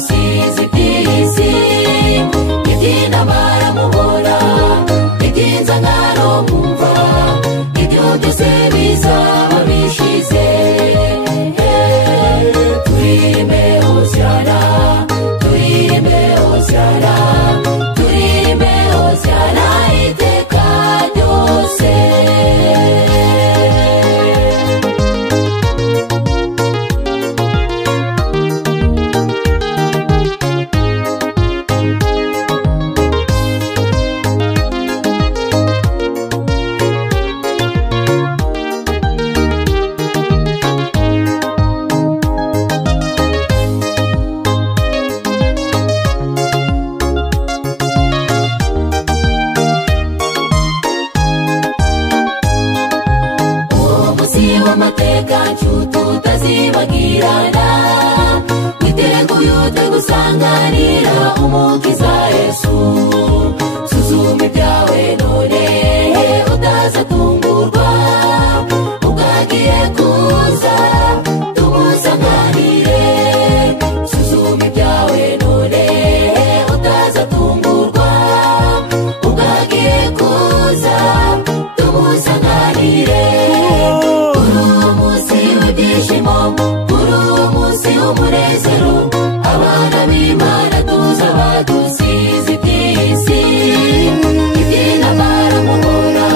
badusize iby'isi ibyina baramubona ibyinza nkano mwumva ibyo byose bizaba bishize turirimbe Hosiana turirimbe Hosiana turirimbe Hosiana iteka ryose amateka tutazibagirana witeguye ute gusanganira umukiza Yesu suzuma ibyawe none utazatungurwa ubwagiye kuza tumusanganire suzuma ibyawe none utazatungurwa ubwagiye kuza tumusanganire kuri uwo munsi w'umunezero abana b'Imana tuza badusize iby'isi ibyina baramubona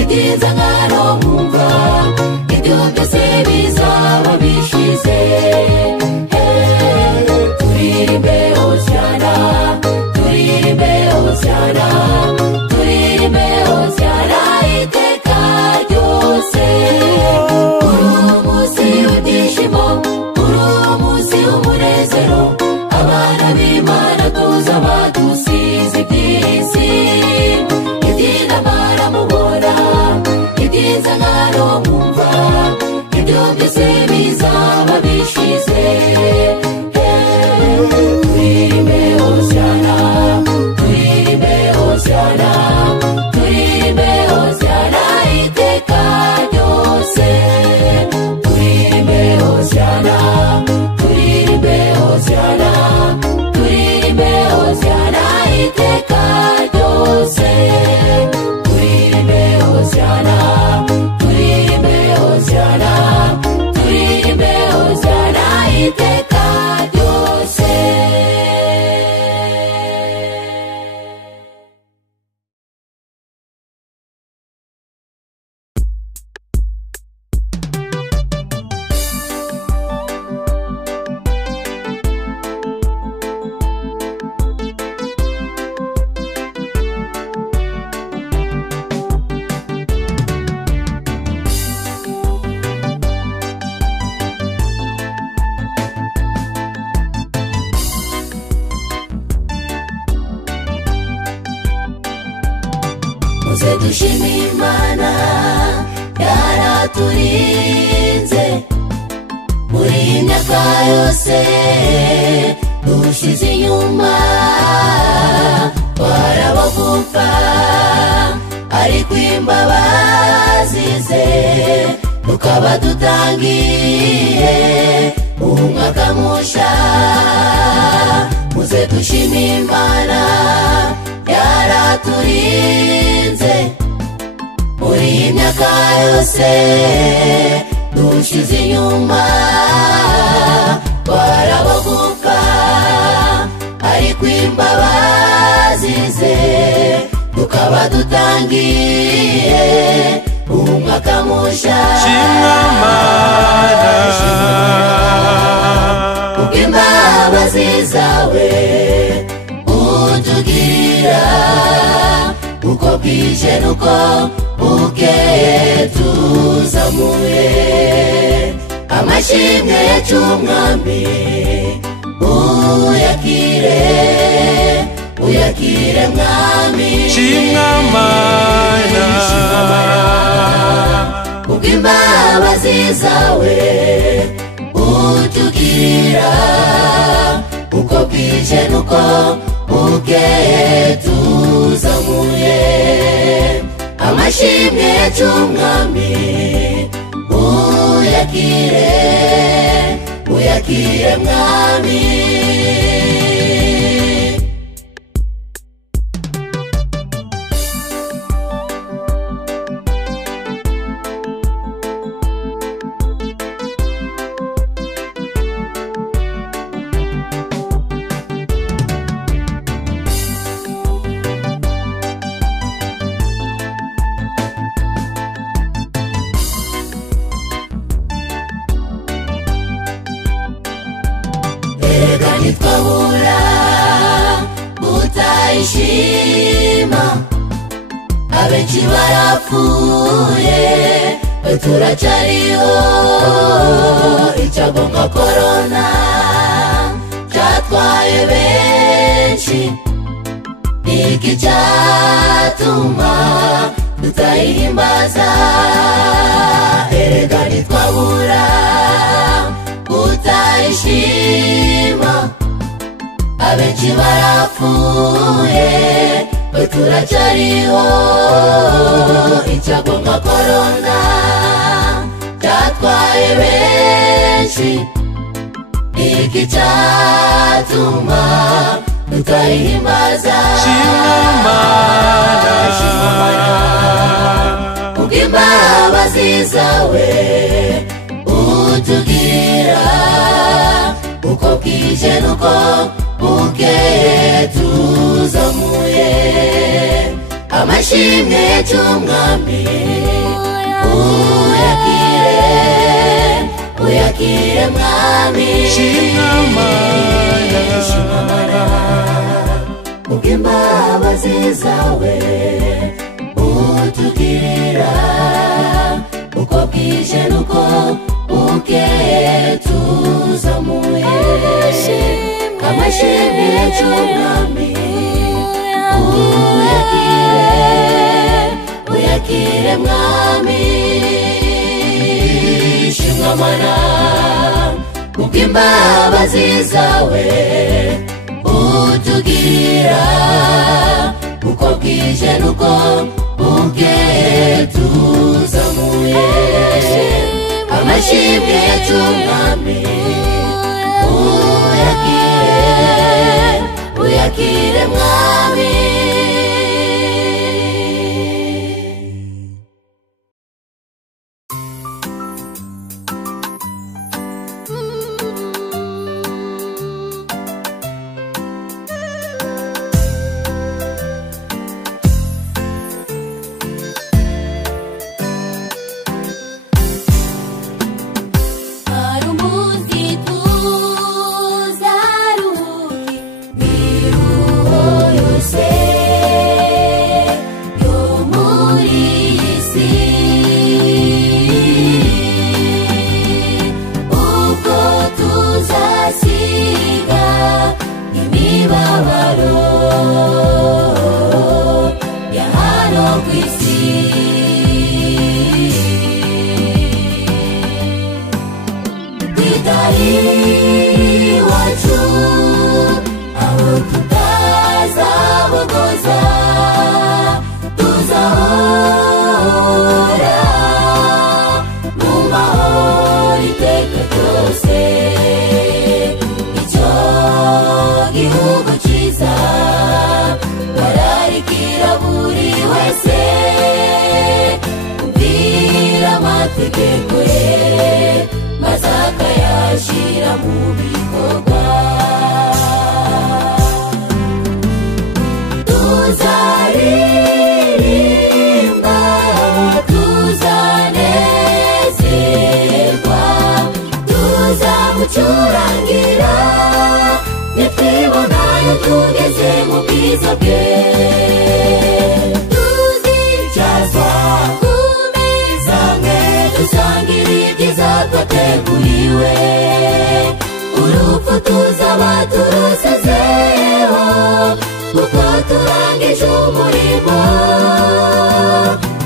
ibyinza nkano mwumva ibyo byose bizaba bishize turirimbe Hosiana turirimbe Hosiana turirimbe Hosiana iteka ryose kuri uwo munsi w'umunezero abana b'Imana tuza badusize iby'isi ibyina baramubona ibyinza nkano mwumva ibyo byose bizaba bishize turirimbe Hosiana turirimbe Hosiana turirimbe Hosiana iteka ryose turirimbe Hosiana turirimbe Hosiana turirimbe Hosiana iteka ryose turirimbe Hosiana turirimbe Hosiana turirimbe Hosiana iteka ryose muze dushime Imana yaraturinze muri iyi myaka yose dushize inyuma twarabagupfa ariko imbabazi ze tukaba dutangiye umwaka musha muze dushime Imana yaraturinze muri iyi myaka yose dushize inyuma twarabagupfa ariko imbabazi ze tukaba dutangiye umwaka musha shimwa Mana kubw'imbabazi zawe utugira uko bwije nuko bukeye tuzamuye amashimwe y'umwami uyakire mwami shimwa Mana kubw'imbabazi zawe utugira uko bwije nuko bukeye tuzamuye amashimwe y'umwami uyakire mwami ntitwabura gutayishima. Abenshi barapfuye twe turacyariho. Icyago nka korona cyatwaye benshi, niki cyatuma tutayihimbaza? Erega ntitwabura gutayishima. Abenshi barapfuye twe turacyariho. Icyago nka korona cyatwaye benshi, niki cyatuma tutayihimbaza? Shimwa Mana, kubw'imbabazi zawe utugira, uko bwije nuko bukeye tuzamuye amashimwe cy'umwami. Uyakire, uyakire mwami. Shimwa Mana, kubw'imbabazi zawe utugirira, uko bwije nuko bukeye tuzamuye amashimwe cy'umwami. Uyakire, uyakire mwami. Shimwa Mana, kubw'imbabazi zawe utugira, uko bwije nuko bukeye tuzamuye amashimwe cy'umwami. Uyakire, uyakire mwami. Churangira nitwibonayo tugeze mu bwiza bwe. Tuzicyazwa ku meza amwe, dusangira ibyiza twateguriwe. Urupfu tuzaba turusezeho, kuko turangije umurimo.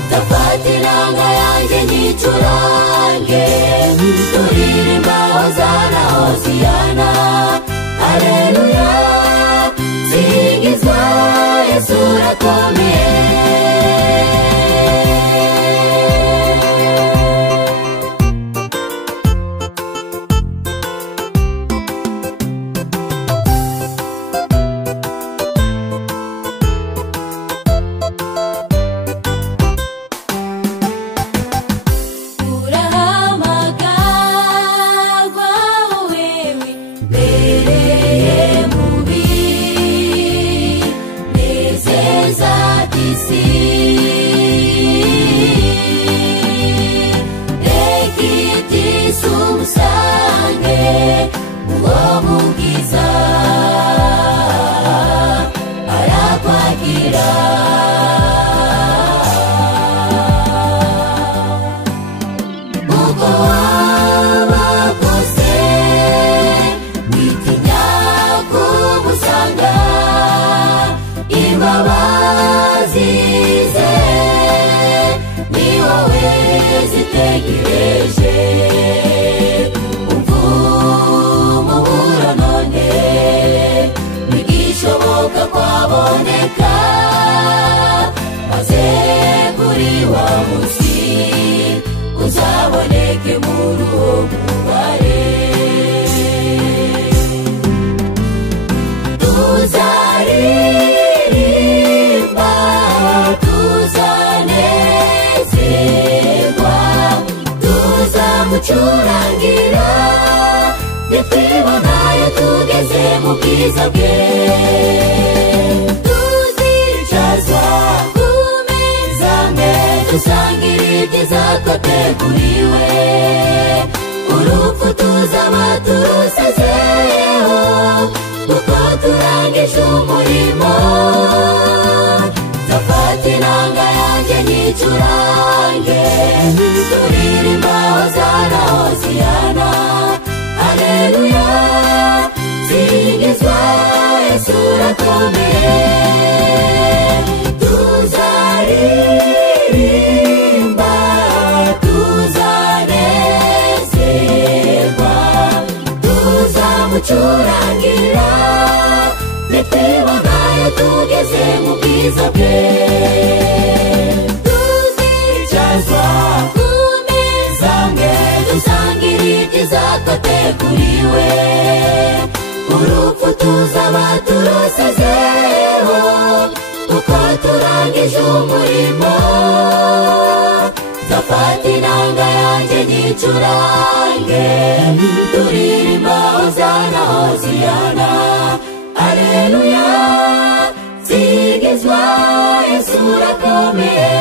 Ndafata inanga yanjye nyicurange, turirimba hozana hoziyana. Haleluya, singizwa Yesu urakomeye. nitwibonayo tugeze mu bwiza bwe. Tuzicazwa ku meza amwe dusangire ibyiza twateguriwe, urupfu tuzaba turusezeyeho kuko turangije umurimo. Nzafata inanga yanjye nyicurange, turirimba hozana hoziyana, haleluya, singizwa Yesu urakomeye. Tuzaririmba tuzanezerwa, tuzamucurangira nitwibonayo tugeze mu bwiza bwe. Tuzicazwa ku meza amwe dusangire ibyiza twateguriwe, urupfu tuzaba turusezeyeho kuko turangije umurimo. Nzafata inanga yanjye nyicurange, turirimba hozana hoziyana, haleluya, singizwa Yesu urakomeye.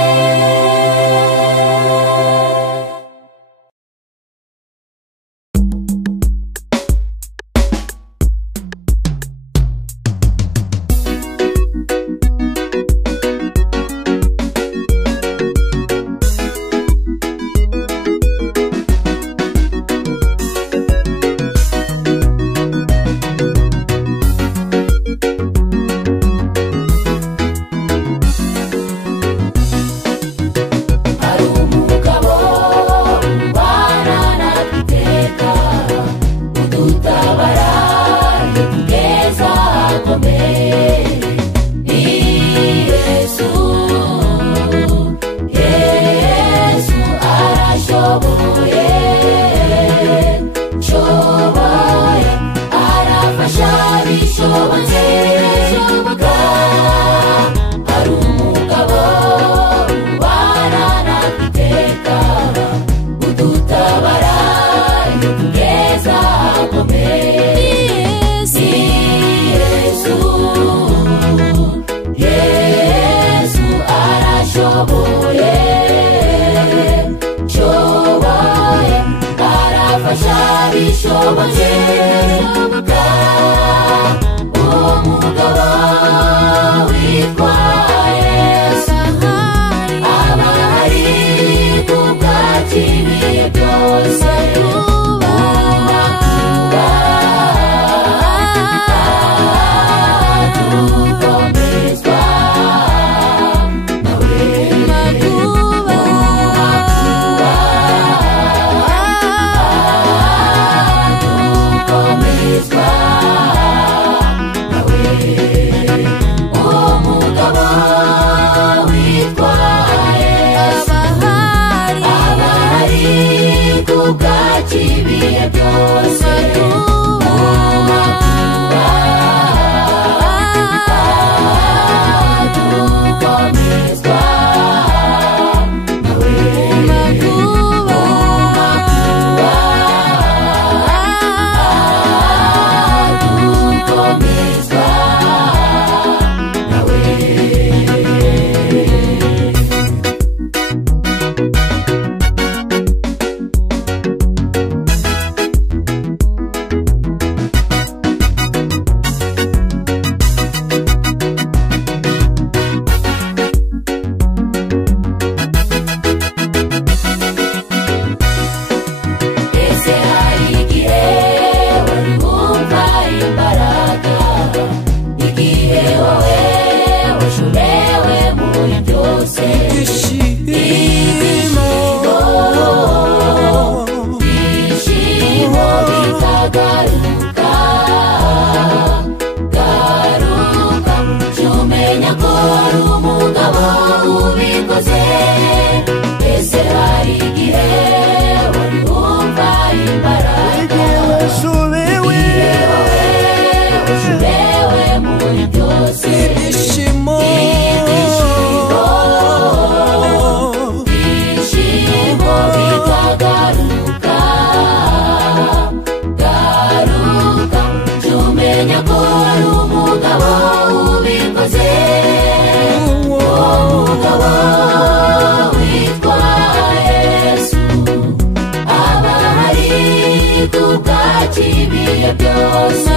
kubwacibiye byose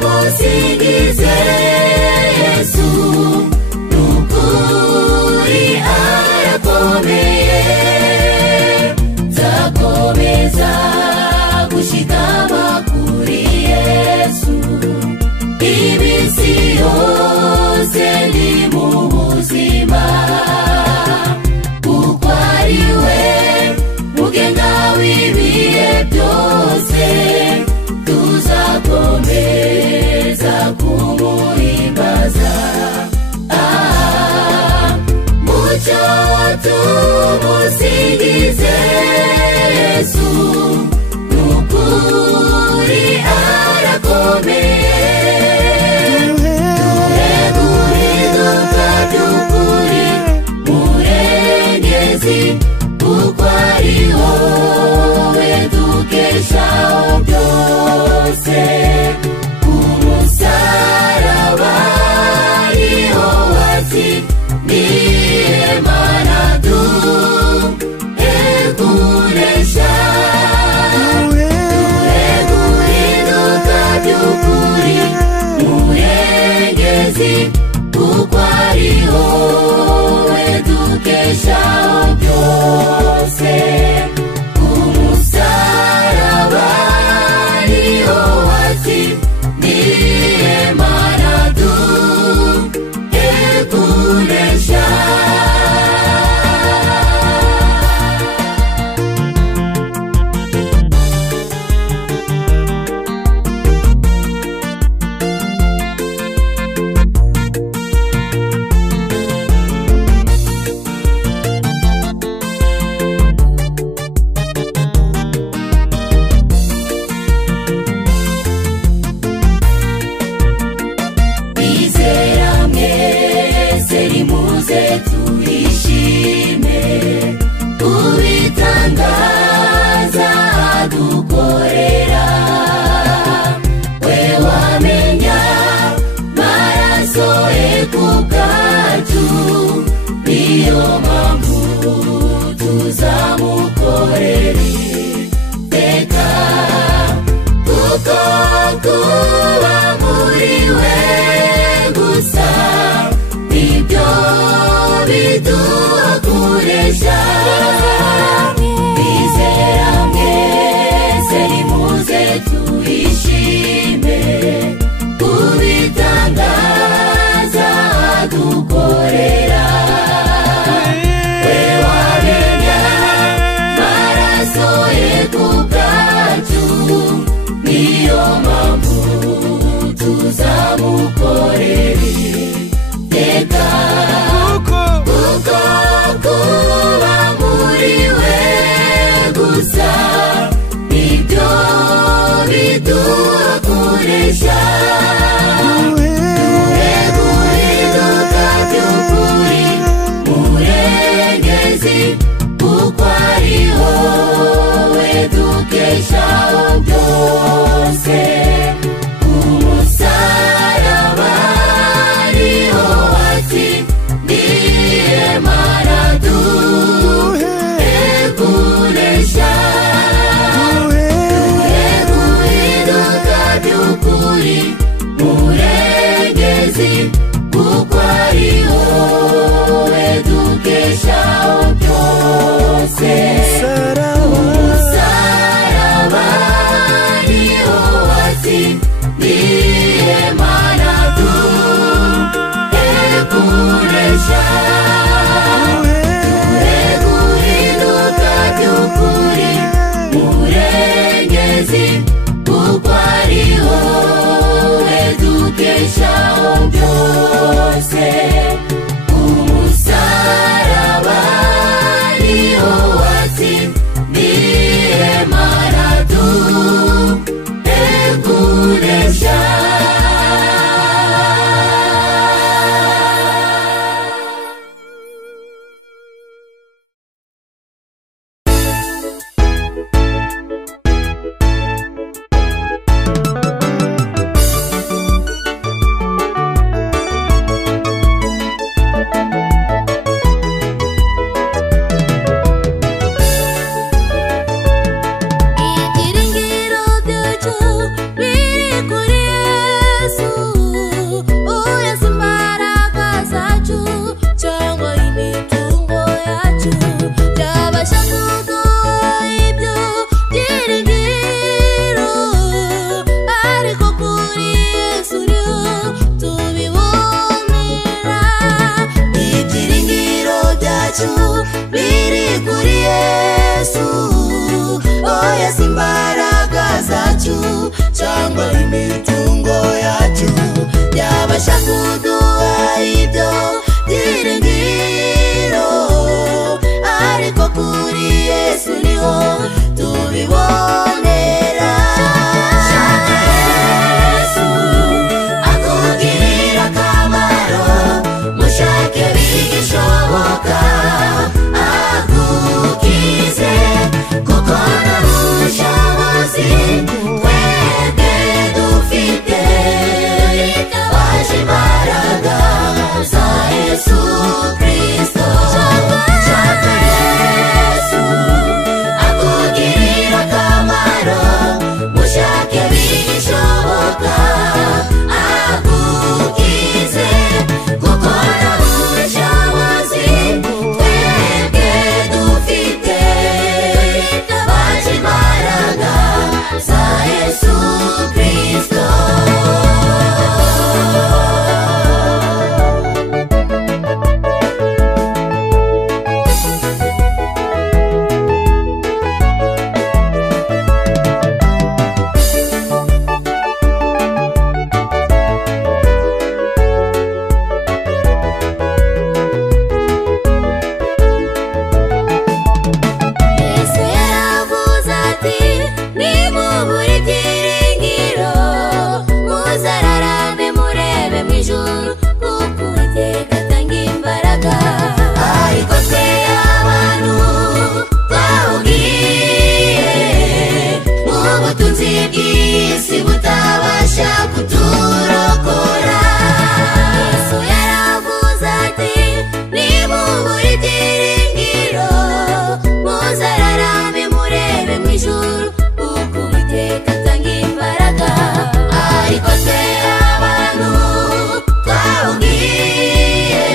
tumusingize Yesu nukuri arakomeye zakomeza gushikama kuri Yesu iminsi yose ndi mu buzima kuko ari we mugenga w'ibihe byose tuzakomeza kumuhimbaza mucyo tumusingize Yesu nukuri arakomeye tureguhinduka by'ukuri murengezi kuko ari wowe dukeshaho byose umusaraba niho watsindiye Mana duheguresha tureguhinduka by'ukuri murengezi kuko ari wowe dukeshaho byose umusaraba niho watsindiye Mana duheguresha kuba muri we gusa nibyo byacu biri kuri Yesu. Oya si imbaraga zacu cyangwa imitungo yacu yabasha kuduha ibyo byiringiro, ariko kuri Yesu niho tubibonera. Shaka Yesu akugirira akamaro, mushake bigishoboka agukize, kuko nta bushobozi twebwe dufite baje imbaraga za Yesu Kristo. Shaka Yesu akugirira akamaro, mushake bigishoboka agukize, kuko nta bushobozi twebwe dufite baje imbaraga za Yesu Kristo. Yesu yaravuze ati nimubure ibyiringiro muzararame murebe mu ijuru, kuko Uwiteka atanga imbaraga. Ariko twe abantu twawugiye mu butunzi bw'isi butabasha kuturokora. Yesu yaravuze ati nimubure ibyiringiro muzararame murebe mu ijuru, kuko Uwiteka atanga imbaraga. Ariko twe abantu twawugiye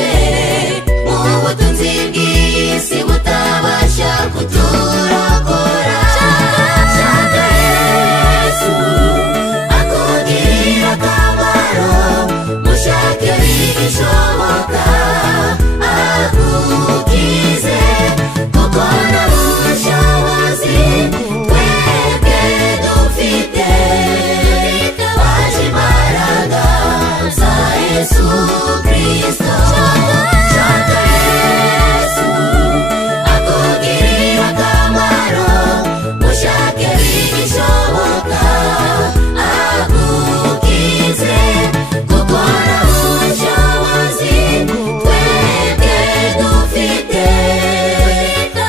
mu butunzi bw'isi butabasha kuturokora. Shaka Yesu akugirira akamaro, mushake bigishoboka agukize, kuko nta bushobozi twebwe dufite baje imbaraga za Yesu Kristo. Shaka Yesu akugirira akamaro, mushake bigishoboka agukize, kuko nta bushobozi twebwe dufite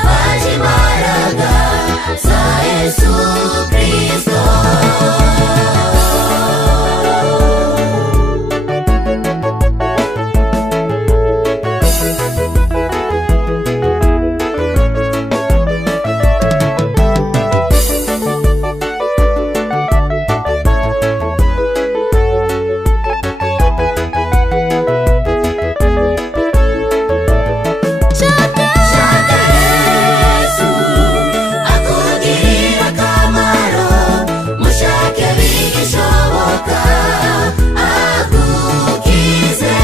baje imbaraga za Yesu Kristo. Shaka Yesu akugirira akamaro, mushake bigishoboka agukize,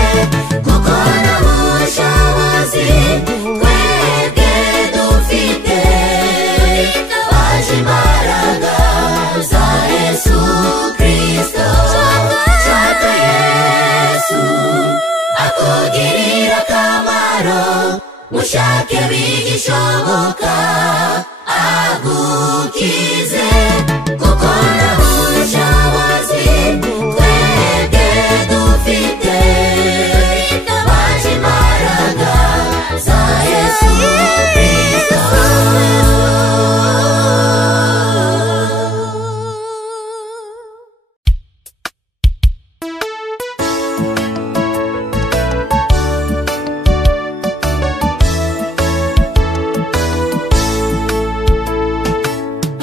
kuko nta bushobozi twebwe dufite baje imbaraga za Yesu Kristo. Shaka Yesu akugirira akamaro, mushake bigishoboka agukize, kuko nta bushobozi twebwe dufite baje imbaraga za Yesu Kristo.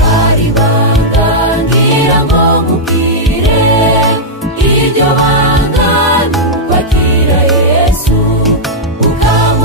Hari banga ngira ngo mubwire, iryo banga ni ukwakira Yesu ukaba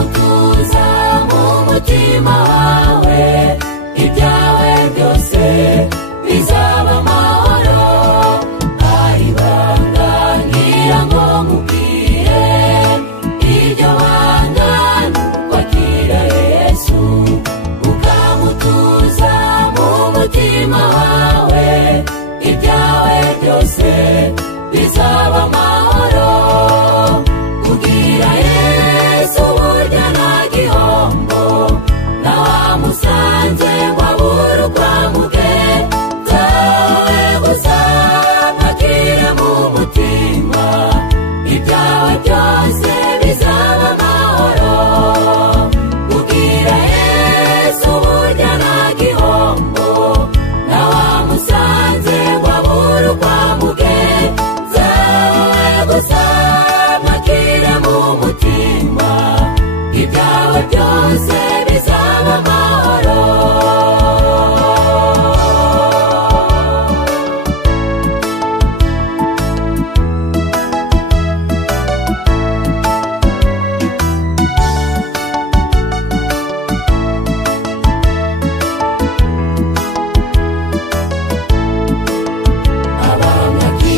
byose bizaba amahoro.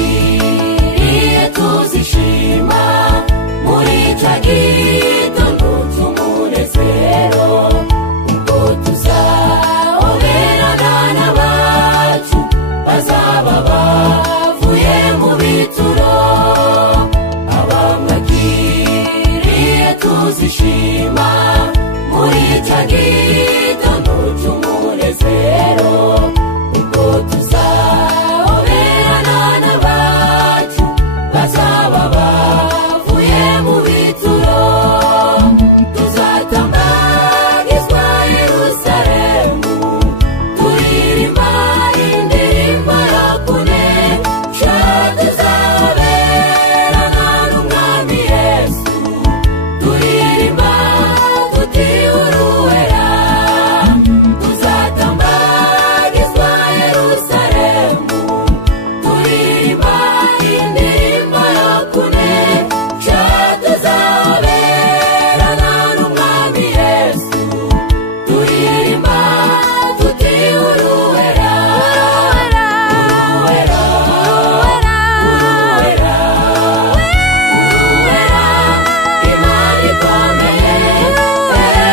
Abamwakiriye tuzishima muri cya gitondo cy'umunezero, ubwo tuzahoberana n'abacu bazaba bavuye mu bituro. Abamwakiriye tuzishima muri cya gitondo cy'umunezero, ubwo tuzahoberana n'abacu bazaba bavuye mu bituro. Tuzatambagizwa Yerusalemu, turirimba indirimbo yo kunesha. Tuzahoberana n'Umwami Yesu, turirimba tuti uruwera. Tuzatambagizwa Yerusalemu, turirimba indirimbo yo kunesha. Tuzahoberana n'Umwami Yesu, turirimba tuti uruwera. Uruwera, uruwera, uruwera, Imana ikomeye. Uruwera,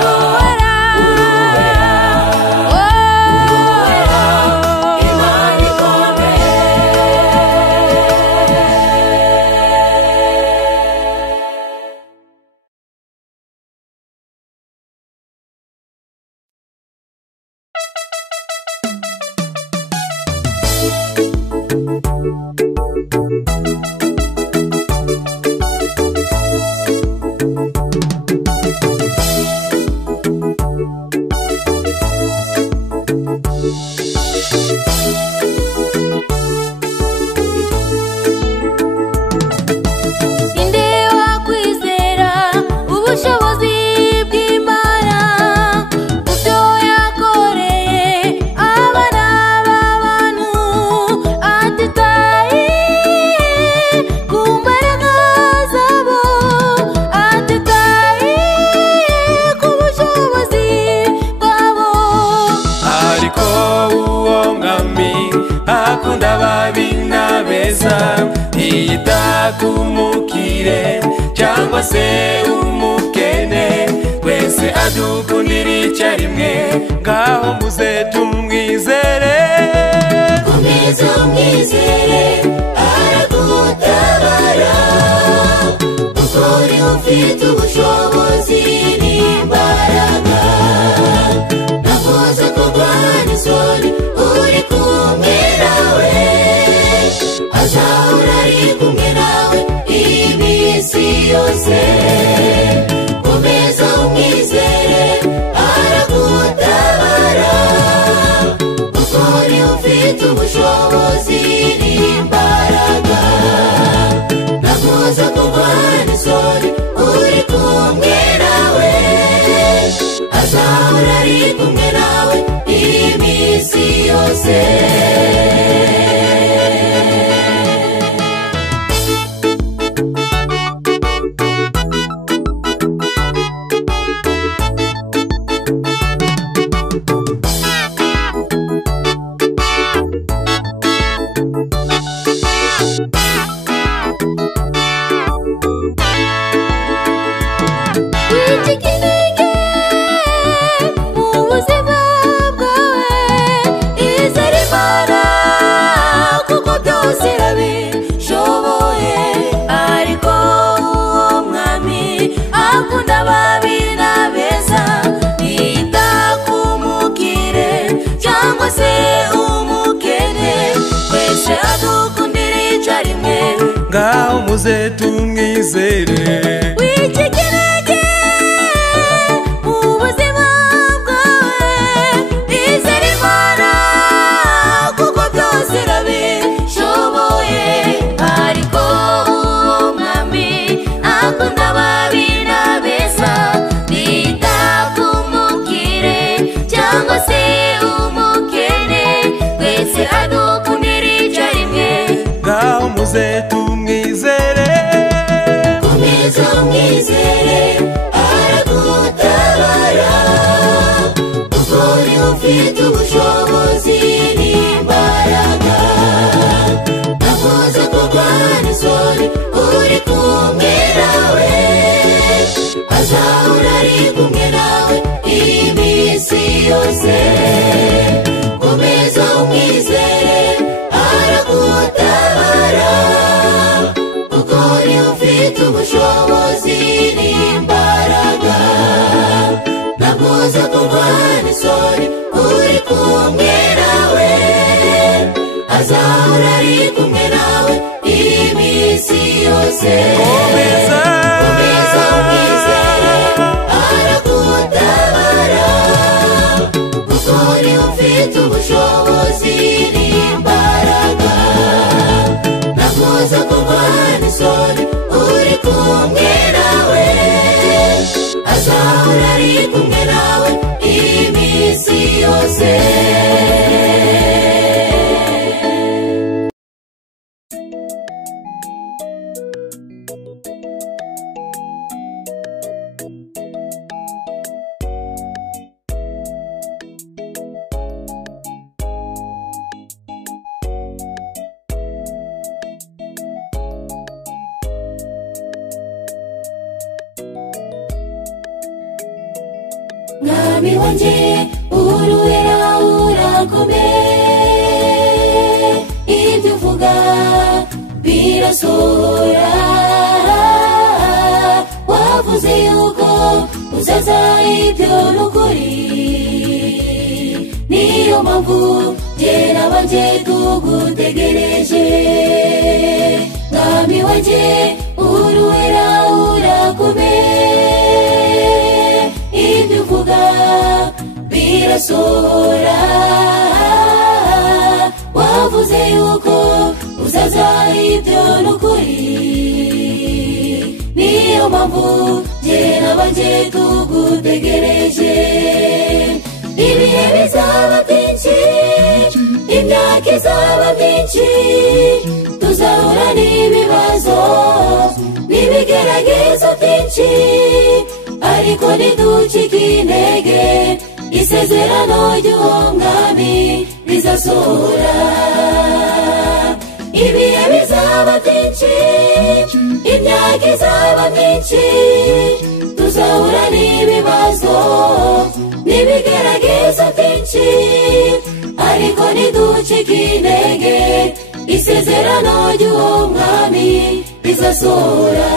uruwera, uruwera, Imana ikomeye. Inde wakwizera ubushobozi bw'Imana, kubyo yakoreye abana b'abantu, atitaye ku mbaraga zabo, atitaye ku bushobozi bwabo. ariko uwo mwami akunda ababi n'abeza, ntiyita ku mukire cyangwa se umukene, twese adukundira icyarimwe. Ngaho muze tumwizere, Komeza umwizere aragutabara, kuko ni ufite ubushobozi n'imbaraga. Navuze ko Bwana isoni uri kumwe nawe, azahora ari kumwe nawe iminsi yose. Komeza umwizere aragutabara, kuko ni ufite ubushobozi n'imbaraga. Navuze ko Bwana isoni uri kumwe nawe, azahora ari kumwe nawe iminsi yose. Wicikintege mu buzima bwawe, izere Imana kuko byose irabishoboye. Ariko uwo mwami akunda ababi n'abeza, ntiyita ku mukire cyangwa se umukene, twese adukundira icyarimwe. ngaho muze tumwizere. Wicikintege mu buzima bwawe, izere Imana kuko byose irabishoboye. Ariko uwo mwami akunda ababi n'abeza, kumwe nawe, azahora ari kumwe nawe iminsi yose. komeza komeza umwizere aragutabara, kuko ni ufite ubushobozi n'imbaraga. nakuza kurwana isoni uri kumwe nawe, azahora ari kumwe nawe iminsi yose. mwami wanjye uruhera urakomeye, ibyo uvuga birasohora. wavuze yuko uzaza, ibyo n'ukuri, niyo mpamvu jye nabanje tugutegereje. mwami wanjye uruhera urakomeye, ibyo uvuga birasohora. wavuze yuko uzaza, ibyo n'ukuri, niyo mpamvu jye nabanje tugutegereje. ibihe bizaba byinshi, imyaka izaba myinshi, tuzahura n'ibibazo n'ibigeragezo byinshi, ariko ntiducike intege, isezerano ry'uwo mwami rizasohora. ibihe bizaba byinshi, imyaka izaba myinshi, tuzahura n'ibibazo n'ibigeragezo byinshi, ariko ntiducike intege, isezerano ry'uwo mwami rizasohora.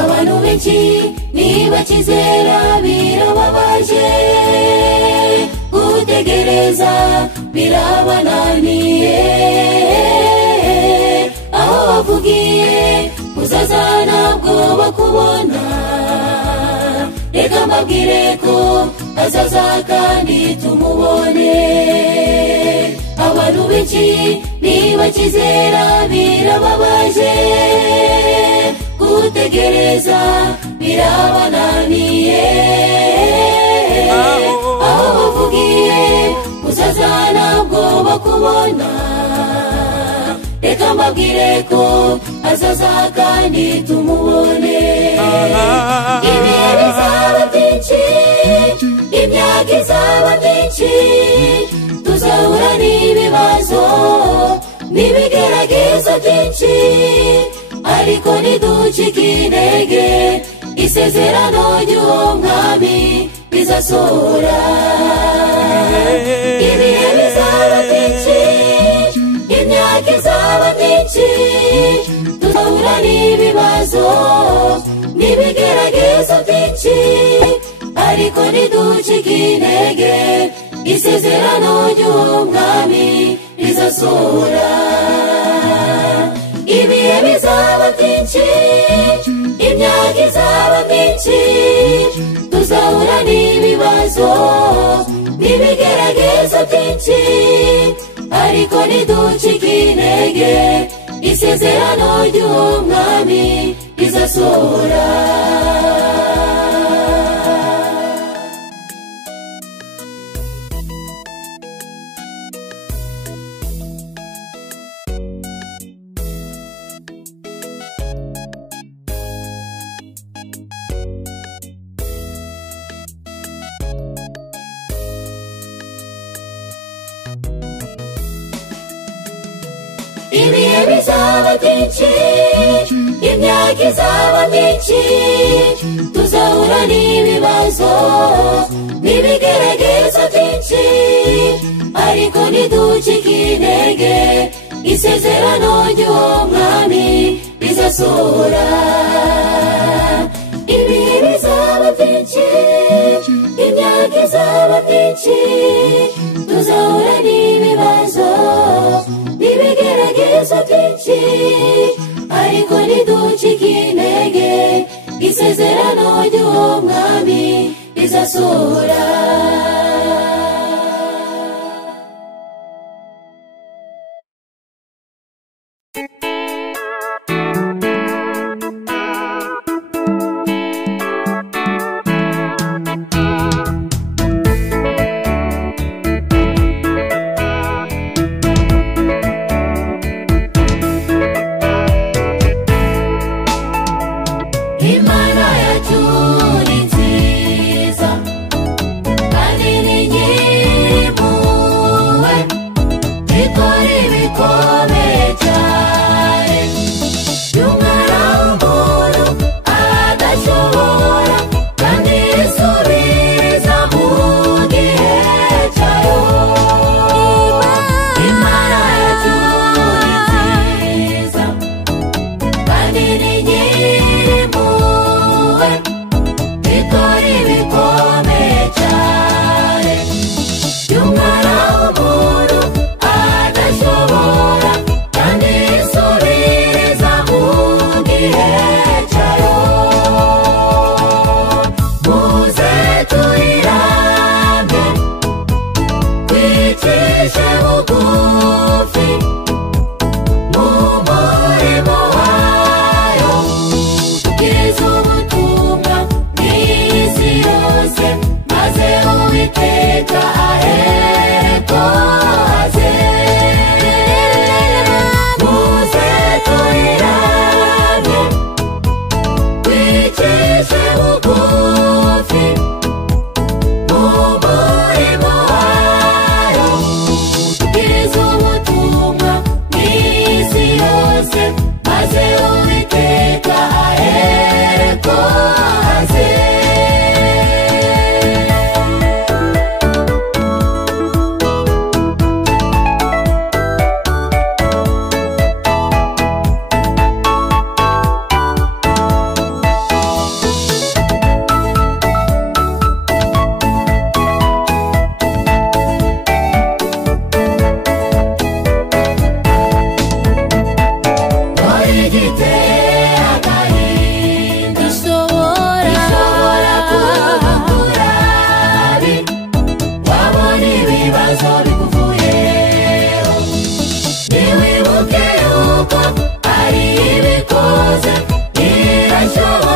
abantu benshi ntibakizera, birababaje, gutegereza birabananiye. aho wavugiye uzaza ntabwo bakubona, reka mbabwire ko azaza kandi tumubone. abantu benshi ntibakizera, birababaje, gutegereza birabananiye. aho bavugiye uzaza ntabwo bakubona, reka mbabwire ko azaza kandi tumubone. ibihe bizaba byinshi, imyaka izaba myinshi, tuzahura n'ibibazo n'ibigeragezo byinshi, ariko ntiducike intege, isezerano ry'uwo mwami rizasohora. ibihe bizaba byinshi, imyaka izaba myinshi, tuzahura n'ibibazo n'ibigeragezo byinshi, ariko ntiducike intege, isezerano ry'uwo mwami rizasohora. ibihe bizaba byinshi, imyaka izaba myinshi, tuzahura n'ibibazo n'ibigeragezo byinshi, ariko ntiducike intege, isezerano ry'uwo mwami rizasohora. ibihe bizaba bizaba byinshi, imyaka izaba myinshi, tuzahura n'ibibazo n'ibigeragezo byinshi, ariko ntiducike intege, isezerano ry'uwo mwami rizasohora. Ibihe bizaba byinshi, imyaka izaba myinshi, tuzahura n'ibibazo n'ibigeragezo byinshi, ariko ntiducike intege, isezerano ry'uwo mwami rizasohora. Imana yacu ni nziza kandi ni nyir'impuhwe, ikora ibikomeye cyane by'umwana w'umuntu adashobora, kandi isubiriza mu gihe cyayo. Imana yacu ni nziza kandi ni nyir'impuhwe, ikora ibikomeye cyane by'umwana w'umuntu adashobora, kandi isubiriza mu gihe cyayo. Muze tuyirambe, twicishe bugufi mu murimo wayo, tubwirize ubutumwa bw'isi yose, maze Uwiteka ahereko aze. Muze tuyirambe, twicishe bugufi mu murimo wayo, tubwirize ubutumwa bw'isi yose, maze Uwiteka ahereko aze. Dore igiteye agahinda gishobora kugukurabi, wabona ibibazo bikuvuyeho, ntiwibuke yuko ari ibikoze, irashobora